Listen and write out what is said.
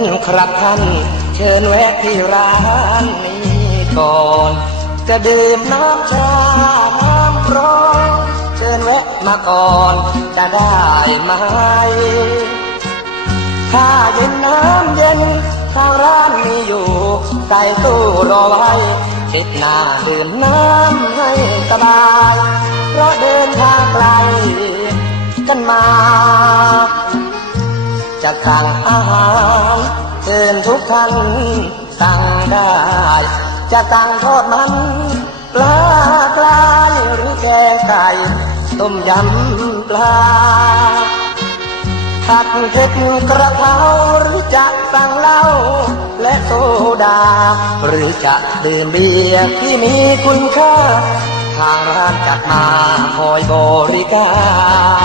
ญครับท่านเชิญแวะที่ร้านนี้ก่อน จะดื่มน้ำชาน้ำร้อนเชิญแวะมาก่อนจะได้ไหมถ้าเย็นน้ำเย็นทางร้านมีอยู่ใส่ตู้รอไว้ติดหน้าดื่มน้ำให้สบายเพราะเดินทางไกลกันมา สั่งอาหารเชิญทุกท่านสั่งได้ จะสั่งทอดมันปลากรายหรือแกงไก่ต้มยำปลาผัดเผ็ดกระเพราหรือจะสั่งเหล้าและโซดา หรือจะดื่มเบียร์ที่มีคุณค่า ทางร้านจัดมาคอยบริการ